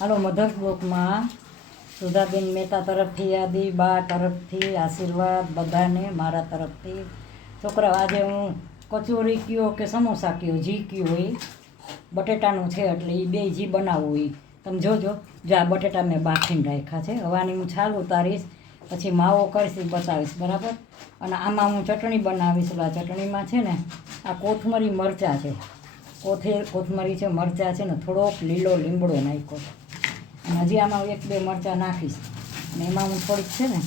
હાલો mothers બ્લોકમાં સુધાબેન મહેતા તરફથી યાદી, બા તરફથી આશીર્વાદ, બધાને મારા તરફથી. છોકરા આજે હું કચોરી કયો કે સમોસા કયો, જી કયો હોય બટેટાનું છે એટલે એ બે જી બનાવવું એ તમે જોજો. જો આ બટેટા મેં બાફીને રાખ્યા છે, હવાની હું છાલ ઉતારીશ, પછી માવો કરીશ એ બતાવીશ, બરાબર. અને આમાં હું ચટણી બનાવીશ. એટલે આ ચટણીમાં છે ને આ કોથમરી મરચાં છે, કોથમરી છે, મરચાં છે ને થોડોક લીલો લીમડો નાખ્યો. અને હજી આમાં એક બે મરચાં નાખીશ. અને એમાં હું થોડીક છે ને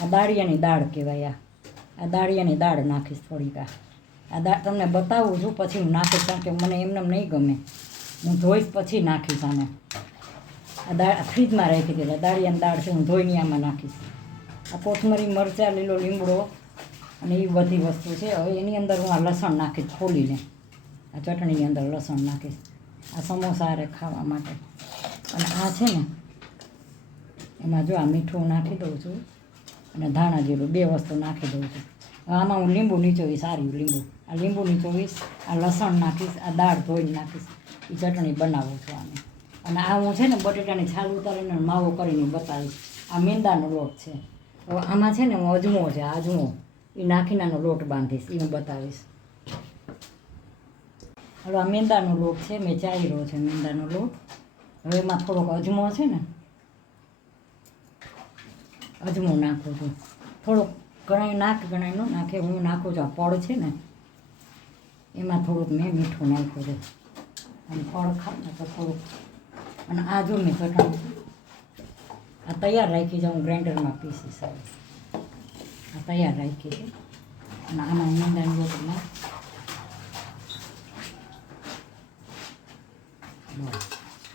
આ દાળિયાની દાળ કહેવાય, આ દાળિયાની દાળ નાખીશ થોડીક. આ દાળ તમને બતાવું છું, પછી હું નાખીશ, કારણ કે મને એમને નહીં ગમે, હું ધોઈશ પછી નાખીશ આને. આ દાળ ફ્રીજમાં રાખી હતી, દાળિયાની દાળ છે, હું ધોઈને આમાં નાખીશ. આ કોથમરી મરચાં, લીલો લીમડો અને એ બધી વસ્તુ છે. હવે એની અંદર હું આ લસણ નાખીશ ખોલીને, આ ચટણીની અંદર લસણ નાખીશ, આ સમોસા હારે ખાવા માટે. અને આ છે ને એમાં જો આ મીઠું નાખી દઉં છું અને ધાણા જીરું બે વસ્તુ નાખી દઉં છું. આમાં હું લીંબુ નીચોવીશ, સારું લીંબુ, આ લીંબુ નીચોવીશ, આ લસણ નાખીશ, આ દાળ ધોઈને નાખીશ, એ ચટણી બનાવું છું આને. અને આ હું છે ને બટેટાની છાલ ઉતારીને માવો કરીને બતાવીશ. આ મેંદાનો લોટ છે. હવે આમાં છે ને હું અજમો છે, અજમો એ નાખીને લોટ બાંધીશ, એ હું બતાવીશ. હવે આ મેંદાનો લોટ છે, મેં ચાયરો છે મેંદાનો લોટ. હવે એમાં થોડોક અજમો છે ને, અજમો નાખું છું થોડોક, ઘણાય ઘણાય ન નાખે, હું નાખું છું. આ પડ છે ને એમાં થોડુંક મેં મીઠું નાખ્યું છે, અને પડ ખાવ ને તો થોડુંક. અને આ જો મેં ચટણી આ તૈયાર રાખી છે, હું ગ્રાઇન્ડરમાં પીસીશ. આ તૈયાર રાખી છે. અને આમાં મેંદાની રોટમાં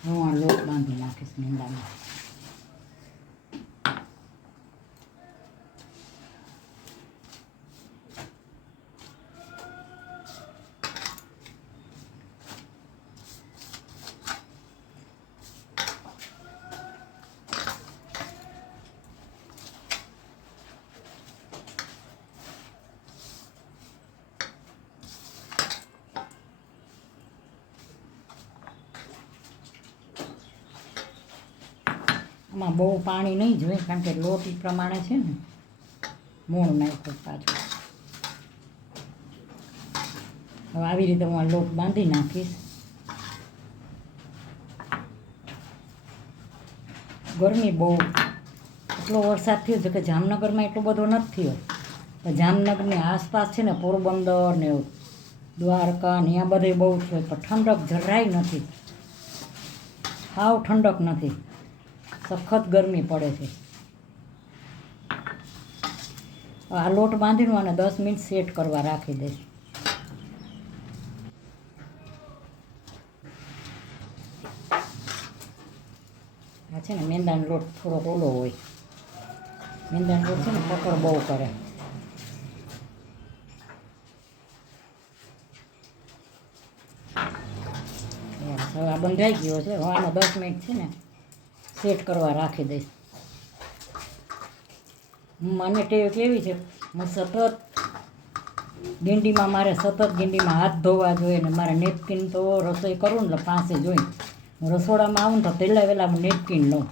હું આ લોટ બાંધી નાખીશ મેંદામાં. આમાં બહુ પાણી નહીં જોઈએ, કારણ કે લોટ એ પ્રમાણે છે ને. મૂળ નાખ્યો પાછું. હવે આવી રીતે હું આ લોટ બાંધી નાખીશ. ગરમી બહુ, એટલો વરસાદ થયો છે કે જામનગરમાં એટલો બધો નથી થયો. પણ જામનગરની આસપાસ છે ને પોરબંદર ને દ્વારકા ને આ બધે બહુ થયો, પણ ઠંડક જરાય નથી, સાવ ઠંડક નથી, સખત ગરમી પડે છે. આ લોટ બાંધીને અને 10 મિનિટ સેટ કરવા રાખી દઈશ. આ છે ને મેંદાનો લોટ થોડોક ઓલો હોય, મેંદાનો લોટ છે ને પકડ બહુ કરે. હવે આ બંધાઈ ગયો છે. હવે આને 10 મિનિટ છે ને સેટ કરવા રાખી દઈશ. મને ટેવ કેવી છે, હું સતત ગીંડીમાં, મારે સતત ગીંડીમાં હાથ ધોવા જોઈએ ને મારે નેપકિન તો રસોઈ કરું ને પાસે જોઈ. હું રસોડામાં આવું ને તો પહેલાં હું નેપકિન લઉં,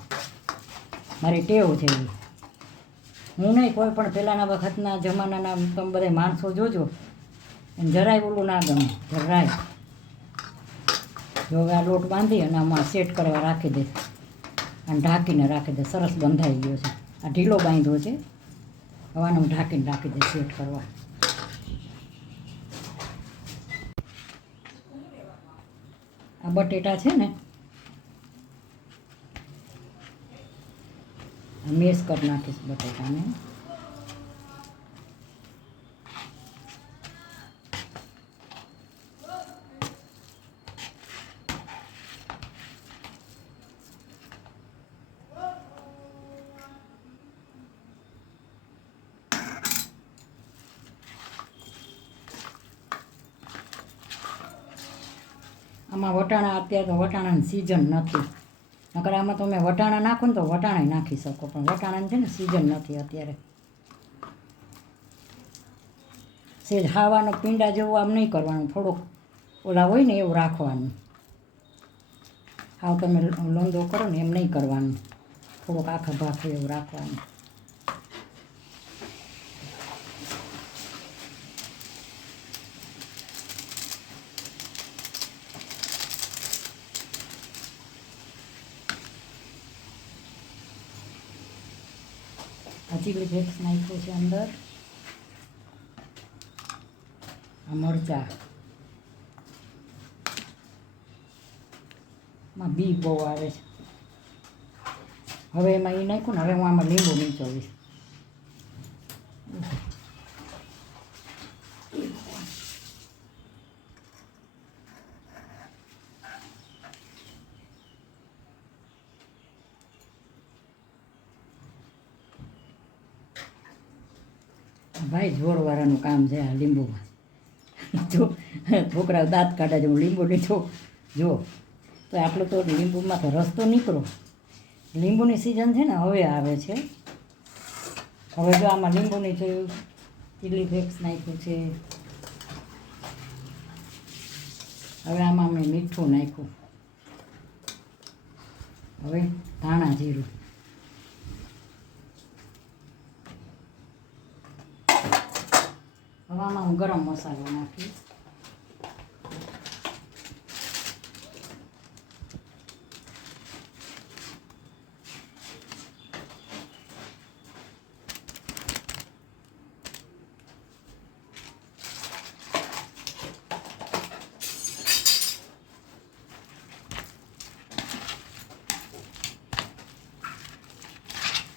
મારી ટેવ છે એ. હું નહીં, કોઈ પણ પહેલાંના વખતના જમાનાના તમે બધા માણસો જોજો, એને જરાય ઓલું ના ગમે, જરાય. જો હવે આ લોટ બાંધી અને આમાં સેટ કરવા રાખી દઈશ અને ઢાંકીને રાખી દે. સરસ બંધાઈ ગયો છે. આ ઢીલો બાંધ્યો છે. હવાનું હું ઢાંકીને રાખી દઈશ સેટ કરવા. આ બટેટા છે ને મેશ કરી નાખીશ બટેટાને. આમાં વટાણા, અત્યારે તો વટાણાની સિઝન નથી, નકર આમાં તમે વટાણા નાખો ને તો વટાણા નાખી શકો, પણ વટાણાની છે ને સિઝન નથી અત્યારે. સેજ હાવાનો પીંડા જેવું આમ નહીં કરવાનું, થોડુંક ઓલા હોય ને એવું રાખવાનું. હાવ તમે લોંદો કરો ને એમ નહીં કરવાનું, થોડોક આખા ભાખે એવું રાખવાનું. આ ચીલી ફ્લેક્સ નાખ્યું છે અંદર. આ મરચાં માં બી બહુ આવે છે. હવે એમાં એ નાખ્યું ને, હવે હું આમાં લીંબુ નીચોવીશ. ભાઈ જોરવાળાનું કામ છે આ લીંબુમાં. જો છોકરાઓ દાંત કાઢે છે, હું લીંબુ લીધો જો તો આટલો તો લીંબુમાં તો રસ તો નીકળો. લીંબુની સિઝન છે ને હવે આવે છે. હવે જો આમાં લીંબુની જોયું, ચીલી ફ્લેક્સ નાખ્યું છે. હવે આમાં મેં મીઠું નાખ્યું. હવે ધાણા જીરું. હવે આમાં હું ગરમ મસાલો નાખીશ.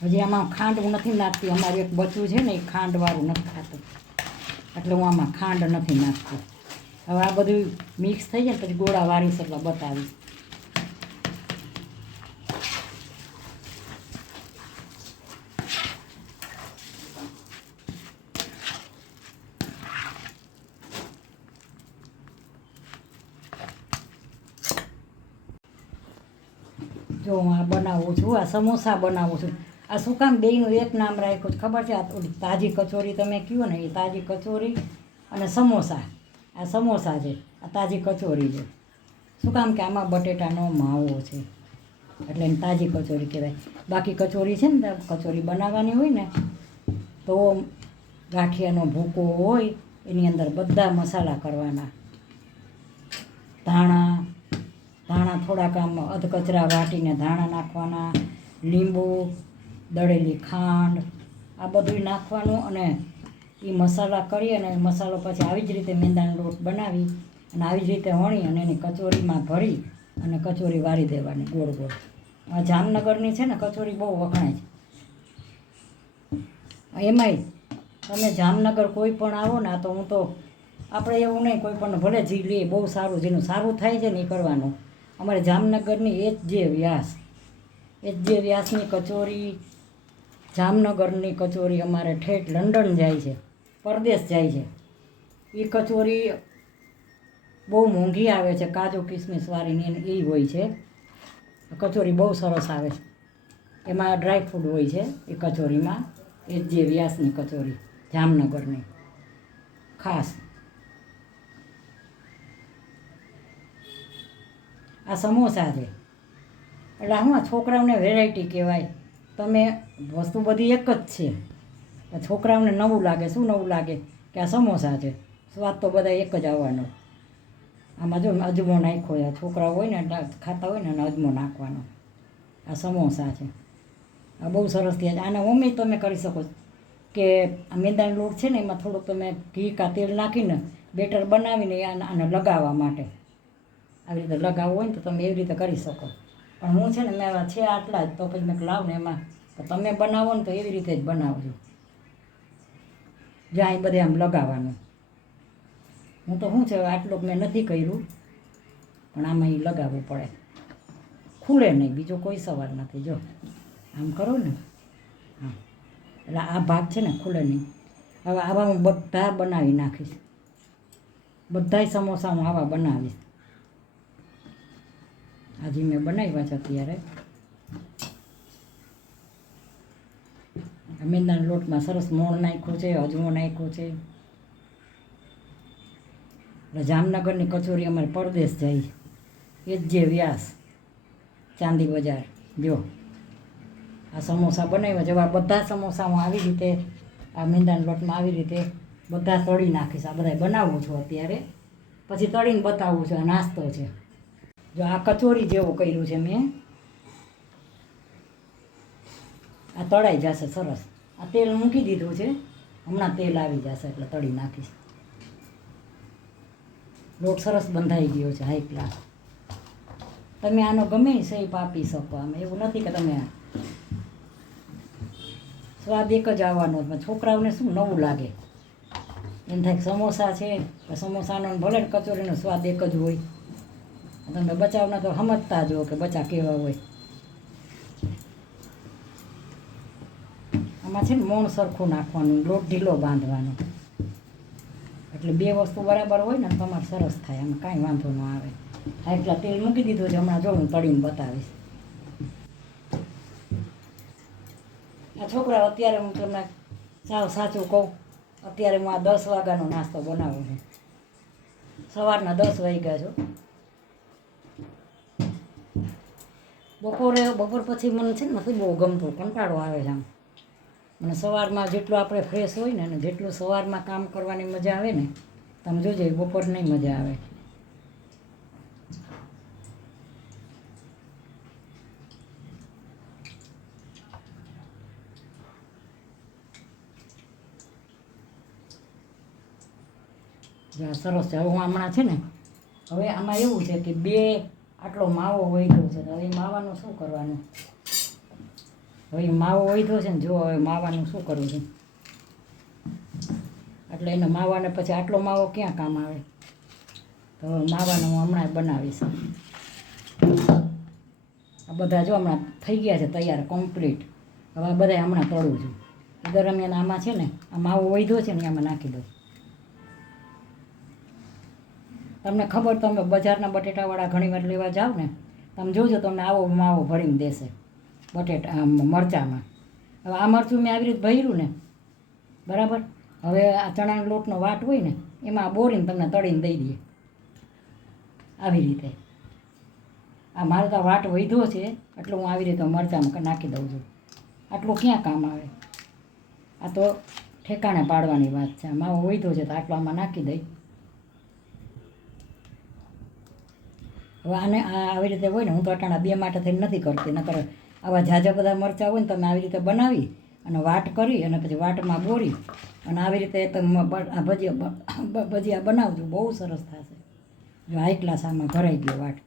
હજી આમાં ખાંડ હું નથી નાખતી. અમારું એક બચ્ચું છે ને એ ખાંડવાળું નથી ખાતું, એટલે હું આમાં ખાંડ નથી નાખતી. હવે આ બધું મિક્સ થઈ જાય પછી ગોળા વારીશ એટલે બતાવીશ. જો હું આ બનાવું છું, આ સમોસા બનાવું છું. આ શું કામ બેયનું એક નામ રાખ્યું ખબર છે? આ ઓલી તાજી કચોરી તમે કહો ને, એ તાજી કચોરી અને સમોસા. આ સમોસા છે, આ તાજી કચોરી છે. શું કામ કે આમાં બટેટાનો માવો છે એટલે એને તાજી કચોરી કહેવાય. બાકી કચોરી છે ને, કચોરી બનાવવાની હોય ને તો ગાંઠિયાનો ભૂકો હોય, એની અંદર બધા મસાલા કરવાના. ધાણા થોડાક આમ અધકચરા વાટીને ધાણા નાખવાના, લીંબુ, દળેલી ખાંડ, આ બધું નાખવાનું. અને એ મસાલા કરી અને મસાલો પછી આવી જ રીતે મેંદાનો લોટ બનાવી અને આવી જ રીતે વણી અને એની કચોરીમાં ભરી અને કચોરી વારી દેવાની ગોળ ગોળ. આ જામનગરની છે ને કચોરી બહુ વખણાય છે. એમાંય તમે જામનગર કોઈ પણ આવો ને, તો હું તો આપણે એવું નહીં, કોઈ પણ ભલે જી લે બહુ સારું, જેનું સારું થાય છે ને એ કરવાનું. અમારે જામનગરની એચ જે વ્યાસની કચોરી, જામનગરની કચોરી અમારે ઠેઠ લંડન જાય છે, પરદેશ જાય છે. એ કચોરી બહુ મોંઘી આવે છે, કાજુ કિસમિસવાળીની એ હોય છે. કચોરી બહુ સરસ આવે છે, એમાં ડ્રાય ફ્રૂટ હોય છે એ કચોરીમાં. એચ જે વ્યાસની કચોરી જામનગરની ખાસ. આ સમોસા છે એટલે હું આ છોકરાઓને વેરાયટી કહેવાય. તમે વસ્તુ બધી એક જ છે, છોકરાઓને નવું લાગે. શું નવું લાગે? કે આ સમોસા છે. સ્વાદ તો બધા એક જ આવવાનો. આમાં જો અજમો નાખ્યો, છોકરાઓ હોય ને ખાતા હોય ને અજમો નાખવાનો. આ સમોસા છે, આ બહુ સરસ થયા છે. આને મમ્મી તમે કરી શકો કે આ મેંદાનો લોટ છે ને એમાં થોડુંક તમે ઘી કા તેલ નાખીને બેટર બનાવીને આને લગાવવા માટે આવી રીતે લગાવવું હોય ને તો તમે એવી રીતે કરી શકો. પણ હું છે ને મેં છે આટલા જ, તો પછી મેં લાવ ને એમાં તો તમે બનાવો ને તો એવી રીતે જ બનાવજો, જ્યાં એ બધે આમ લગાવવાનું. હું તો શું છે આટલું મેં નથી કર્યું, પણ આમાં એ લગાવવું પડે, ખુલે નહીં, બીજો કોઈ સવાલ નથી. જો આમ કરો ને, હા, એટલે આ ભાગ છે ને ખુલે નહીં. હવે આવા હું બધા બનાવી નાખીશ, બધાય સમોસા હું આવા બનાવીશ. આજે મેં બનાવ્યા છે અત્યારે. મેંદાના લોટમાં સરસ મોણ નાખ્યું છે, અજમો નાખ્યો છે. એટલે જામનગરની કચોરી અમારે પરદેશ જાય, એચ જે વ્યાસ. ચાંદી બજાર. જો આ સમોસા બનાવ્યા જેવા બધા સમોસા હું આવી રીતે આ મેંદાના લોટમાં આવી રીતે બધા તળી નાખીશ. આ બધા બનાવું છું અત્યારે, પછી તળીને બતાવું છું. આ નાસ્તો છે. જો આ કચોરી જેવું કર્યું છે મેં. આ તળાઈ જશે સરસ. આ તેલ મૂકી દીધું છે, હમણાં તેલ આવી જશે એટલે તળી નાખીશ. લોટ સરસ બંધાઈ ગયો છે હાઈ ક્લાસ. તમે આનો ગમે શેપ આપી શકો. આમ એવું નથી કે તમે સ્વાદ એક જ આવવાનો. છોકરાઓને શું નવું લાગે એમ થાય સમોસા છે, સમોસાનો ભલે ને કચોરીનો સ્વાદ એક જ હોય. તમે બચાવના તો સમજતા જ હો કે બચા કેવા હોય. આમાં છે ને મોણ સરખું નાખવાનું, લોટ ઢીલો બાંધવાનો, એટલે બે વસ્તુ બરાબર હોય ને તમારે સરસ થાય. આમાં કાંઈ વાંધો ન આવે. હા એટલા તેલ મૂકી દીધું છે, હમણાં જો હું તળીને બતાવીશ. આ છોકરા અત્યારે હું તમને સાવ સાચું કહું, અત્યારે હું આ 10 વાગ્યાનો નાસ્તો બનાવું છું. સવારના 10 વાગ્યા છો. બપોર પછી મને છે ને નથી બહુ ગમતું, કંટાળો આવે છે આમ. મને સવારમાં જેટલું આપણે ફ્રેશ હોય ને જેટલું સવારમાં કામ કરવાની મજા આવે ને, તમે જોજો બપોર નહીં મજા આવે. સરસ છે. હવે હું હમણાં છે ને, હવે આમાં એવું છે કે 2 આટલો માવો વધ્યો છે. હવે માવાનું શું કરવાનું? હવે માવો વધ્યો છે ને, જો હવે માવાનું શું કરવું છે. એટલે એને માવાને પછી આટલો માવો ક્યાં કામ આવે? તો માવાનો હું હમણાં બનાવીશ. આ બધા જો હમણાં થઈ ગયા છે તૈયાર કમ્પ્લીટ. હવે આ બધા હમણાં તળું છું. એ દરમિયાન આમાં છે ને આ માવો વધ્યો છે ને આમાં નાખી દઉં. તમને ખબર, તમે બજારના બટેટાવાળા ઘણી વાર લેવા જાઓ ને, તમે જોજો તમને આવો માવો ભરીને દેશે બટેટા મરચાંમાં. હવે આ મરચું મેં આવી રીતે ભર્યું ને, બરાબર. હવે આ ચણાના લોટનો વાટ હોય ને એમાં બોરીને તમને તળીને દઈ દઈએ આવી રીતે. આ મારો તો વાટ વધ્યો છે એટલે હું આવી રીતે મરચાંમાં નાખી દઉં છું. આટલું ક્યાં કામ આવે? આ તો ઠેકાણે પાડવાની વાત છે. માવો વધ્યો છે તો આટલો આમાં નાખી દઈ. હવે આને આવી રીતે હોય ને, હું તો અટાણા 2 માટે થઈને નથી કરતી. નકર આવા ઝાઝા બધા મરચાં હોય ને તમે આવી રીતે બનાવી અને વાટ કરી અને પછી વાટમાં બોરી અને આવી રીતે તમે ભજીયા બનાવજો, બહુ સરસ થશે. જો હાઈ ક્લાસ આમાં ભરાઈ ગયો વાટ.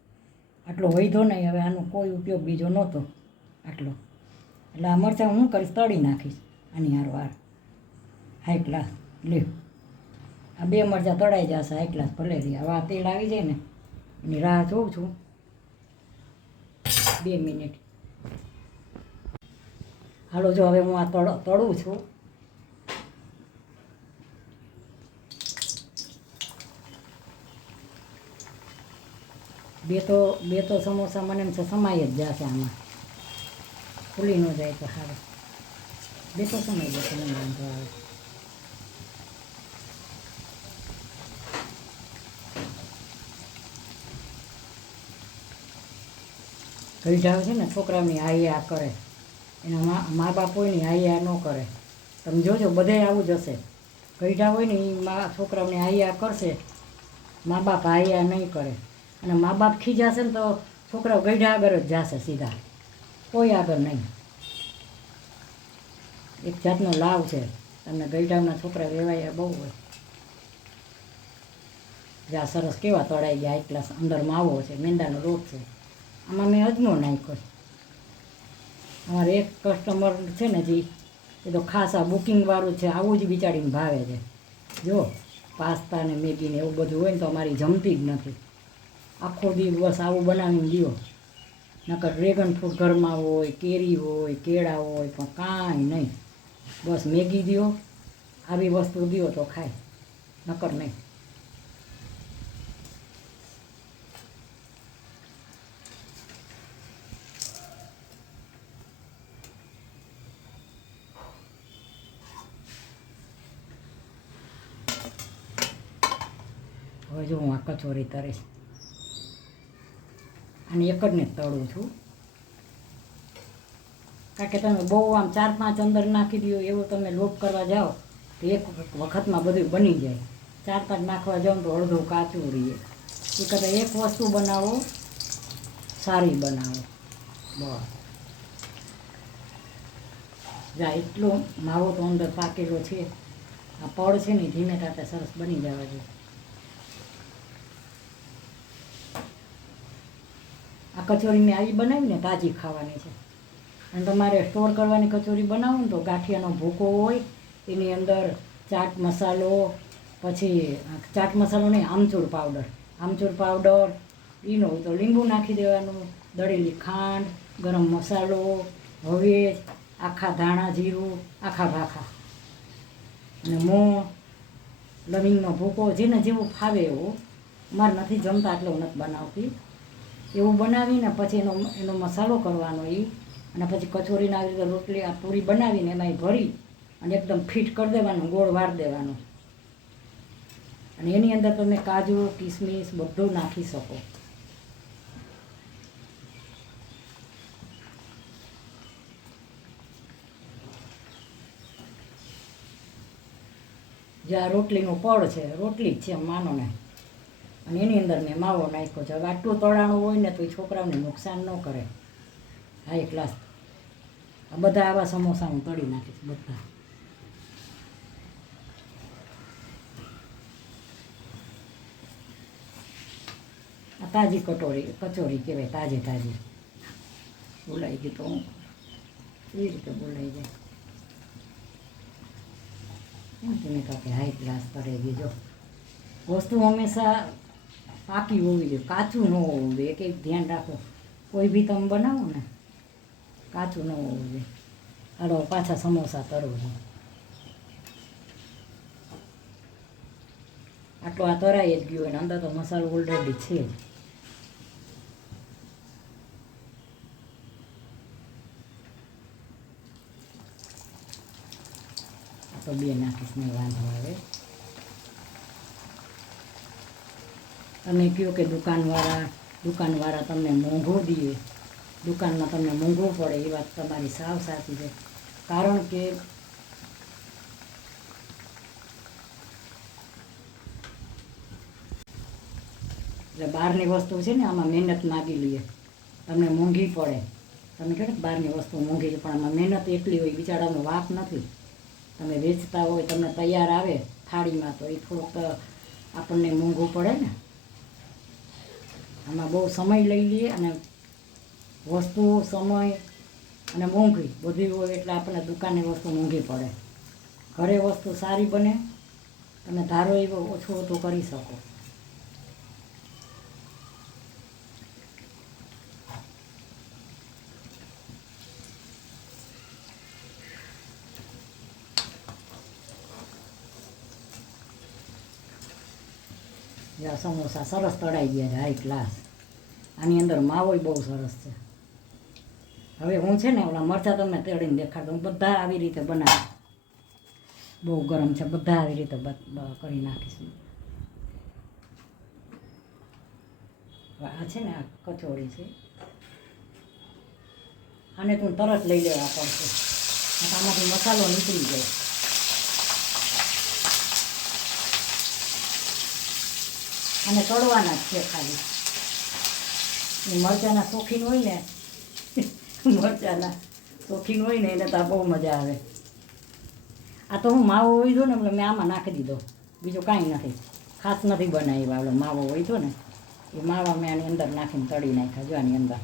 આટલો વધ્યો નહીં, હવે આનો કોઈ ઉપયોગ બીજો નહોતો આટલો. એટલે આ મરચાં હું કરીશ તળી નાખીશ આની હારવાર. હાઈ ક્લાસ લે, આ 2 મરચાં તળાઈ જશે હાઈ ક્લાસ ભલે રહી. હવે આ તેલ આવી જાય ને એની રાહ જોઉં છું 2 મિનિટ. હાલો જો હવે હું આ તળું છું. બે તો સમોસા મને એમ છે સમાય જ જશે આમાં, ખુલી ન જાય તો સારું. 2 તો સમાઈ જશે, મને વાંધો આવે. ગઈઢા છે ને છોકરાઓની હાયા કરે, એના મા બાપ હોય ને હાયા ન કરે. તમે જોજો બધાય આવું જ હશે. ગઈઢા હોય ને એ છોકરાઓને હાયા કરશે, મા બાપ હાયા નહીં કરે. અને મા બાપ ખીજાશે ને તો છોકરાઓ ગઈઢા આગળ જ જશે સીધા, કોઈ આગળ નહીં. એક જાતનો લાવ છે. તમને ગઈઢાના છોકરા વેવાયા બહુ હોય. જ્યાં સરસ કેવા તળાઈ ગયા હાઈ ક્લાસ. અંદર માવો છે, મેંદાનો લોટ છે. આમાં મેં અજમો નાખ્યો. અમારે એક કસ્ટમર છે ને જે એ તો ખાસ આ બુકિંગવાળું છે, આવું જ બિચારીને ભાવે છે. જો પાસ્તા ને મેગી ને એવું બધું હોય ને તો અમારી જમતી જ નથી. આખો દિવસ આવું બનાવીને દો. નકર ડ્રેગન ફ્રૂટ ઘરમાં હોય, કેરી હોય, કેળા હોય, પણ કાંઈ નહીં. બસ મેગી દો, આવી વસ્તુ દો તો ખાય, નકર નહીં. હવે જો હું આ કચોરી તરીશ. અને એક જ ને તળું છું. કારણ કે તમે બહુ આમ 4-5 અંદર નાખી દો એવો તમે લોટ કરવા જાઓ તો એક વખતમાં બધું બની જાય. 4-5 નાખવા જાઓ તો અડધું કાચું રહીએ. એ કરતાં એક વસ્તુ બનાવો, સારી બનાવો. બસ જા એટલો માવો તો અંદર પાકેલો છે. આ પડ છે ને ધીમે તાતે સરસ બની જવા જોઈએ. આ કચોરી મેં આવી બનાવીને તાજી ખાવાની છે. અને તમારે સ્ટોર કરવાની કચોરી બનાવો ને તો ગાંઠિયાનો ભૂકો હોય, એની અંદર ચાટ મસાલો, પછી ચાટ મસાલો નહીં, આમચૂર પાવડર એનો તો લીંબુ નાખી દેવાનું, દળેલી ખાંડ, ગરમ મસાલો, હવેજ, આખા ધાણા જીરું, આખા ભાખા અને મોણ, લવિંગનો ભૂકો, જેને જેવું ફાવે એવું. મારે નથી જમતા એટલે હું નથી બનાવતી. એવું બનાવીને પછી એનો મસાલો કરવાનો એ, અને પછી કચોરીના આવી રીતે રોટલી આ પૂરી બનાવીને એમાં ભરી અને એકદમ ફિટ કરી દેવાનું, ગોળ વાર દેવાનું. અને એની અંદર તમે કાજુ, કિસમિસ બધું નાખી શકો. જે આ રોટલીનું પડ છે, રોટલી જ છે માનો ને, અને એની અંદર મેં માવો નાખ્યો છે. હવે આટલું તળાણું હોય ને તો એ છોકરાઓને નુકસાન ન કરે. હાઈ ક્લાસ આ બધા આવા સમોસા હું તળી નાખીશ બધા. આ તાજી કચોરી કહેવાય, તાજી. બોલાઈ ગઈ તો હું એ રીતે બોલાઈ જાય. તમે કહો કે હાઈ ક્લાસ કરે ગઈ. વસ્તુ હંમેશા પાકી હોવી જોઈએ, કાચું ન હોવું જોઈએ. એક ધ્યાન રાખો, કોઈ બી તમે બનાવો ને કાચું ન હોવું જોઈએ. હાલો પાછા સમોસા તરવું છે. આટલો આ તરાઈ જ ગયો, અને અંદર તો મસાલો ઓલરેડી છે જ. તો 2 નાખીશ ને વાંધો આવે. તમે કહો કે દુકાનવાળા તમને મોંઘું દે, દુકાનમાં તમને મોંઘું પડે, એ વાત તમારી સાવ સાચી છે. કારણ કે એટલે બહારની વસ્તુ છે ને આમાં મહેનત માગી લઈએ, તમને મોંઘી પડે. તમે કહો કે બહારની વસ્તુ મોંઘી છે, પણ આમાં મહેનત એટલી હોય, બિચારાનો વાંક નથી. તમે વેચતા હોય, તમને તૈયાર આવે થાળીમાં, તો એ થોડુંક આપણને મોંઘું પડે ને. આમાં બહુ સમય લઈ લઈએ, અને વસ્તુ, સમય અને મોંઘી બધી હોય, એટલે આપણને દુકાનની વસ્તુ મોંઘી પડે. ઘરે વસ્તુ સારી બને, તમે ધારો એવો ઓછું તો કરી શકો. સમોસા સરસ તળાઈ ગયા છે, હાઈ ક્લાસ. આની અંદર માવો બહુ સરસ છે. હવે હું છે ને ઓલા મરચાં તમને તળીને દેખાડું. બધા આવી રીતે બનાવી, બહુ ગરમ છે, બધા આવી રીતે કરી નાખીશ. આ છે ને આ કચોરી છે, આને તું તરત લઈ લેવા પડશે, આમાંથી મસાલો નીકળી જાય. અને તળવાના જ છે ખાલી. એ મરચાંના શોખીન હોય ને એને તો બહુ મજા આવે. આ તો હું માવો હોય દો ને એટલે મેં આમાં નાખી દીધો, બીજું કાંઈ નથી, ખાસ નથી બનાવ્યા. ઓલો માવો હોય તો ને એ માવા મેં આની અંદર નાખીને તળી નાખ્યા. જો આની અંદર,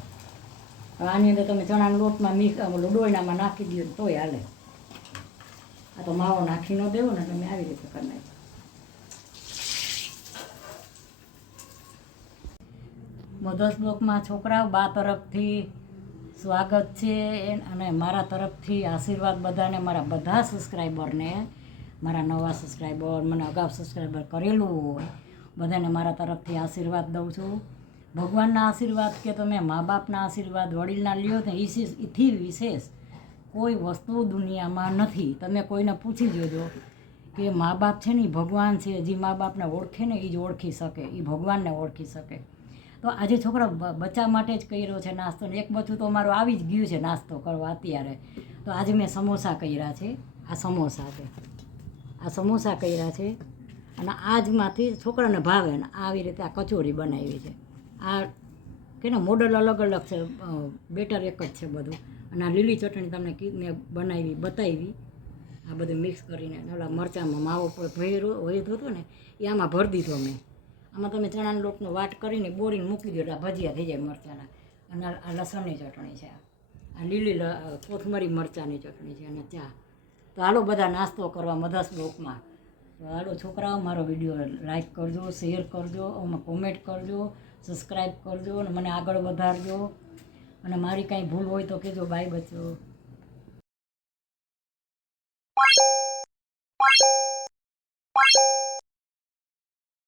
હવે આની અંદર તમે ચણાના લોટમાં ડોયણામાં નાખી દો તોય હાલે. આ તો માવો નાખી ન દેવો ને એટલે મેં આવી રીતે કરી નાખ્યો. મોધસ બ્લોકમાં છોકરાઓ બા તરફથી સ્વાગત છે, અને મારા તરફથી આશીર્વાદ બધાને, મારા બધા સબસ્ક્રાઈબરને, મારા નવા સબસ્ક્રાઈબર, મને અગાઉ સબસ્ક્રાઈબર કરેલું હોય બધાને મારા તરફથી આશીર્વાદ દઉં છું. ભગવાનના આશીર્વાદ કે તમે મા બાપના આશીર્વાદ વડીલના લ્યો ને, એથી વિશેષ કોઈ વસ્તુ દુનિયામાં નથી. તમે કોઈને પૂછી જોજો કે મા બાપ છે ને એ ભગવાન છે. જે મા બાપને ઓળખે ને એ જ ઓળખી શકે, એ ભગવાનને ઓળખી શકે. તો આજે છોકરા બચ્ચા માટે જ કર્યો છે નાસ્તો ને એક બચ્ચું તો અમારું આવી જ ગયું છે નાસ્તો કરવા અત્યારે. તો આજે મેં સમોસા કર્યા છે. આ સમોસા છે, આ સમોસા કર્યા છે અને આજમાંથી છોકરાને ભાવે ને આવી રીતે આ કચોરી બનાવી છે. આ કે ને મોડલ અલગ અલગ છે, બેટર એક જ છે બધું. અને આ લીલી ચટણી તમને મેં બનાવી બતાવી, આ બધું મિક્સ કરીને ઓલા મરચાંમાં માવો વધ્યો હતો ને એ આમાં ભરી દીધો મેં. આમાં તમે ચણાના લોટનો વાટ કરીને બોરીને મૂકી દો એટલે આ ભજીયા થઈ જાય મરચાંના. અને આ લસણની ચટણી છે, આ લીલી કોથમરી મરચાંની ચટણી છે અને ચા. તો હાલો બધા નાસ્તો કરવા મધર્સ બ્લોકમાં. તો હાલો છોકરાઓ મારો વિડીયો લાઈક કરજો, શેર કરજો, આમાં કોમેન્ટ કરજો, સબસ્ક્રાઈબ કરજો અને મને આગળ વધારજો. અને મારી કાંઈ ભૂલ હોય તો કહેજો. બાય બચ્ચો.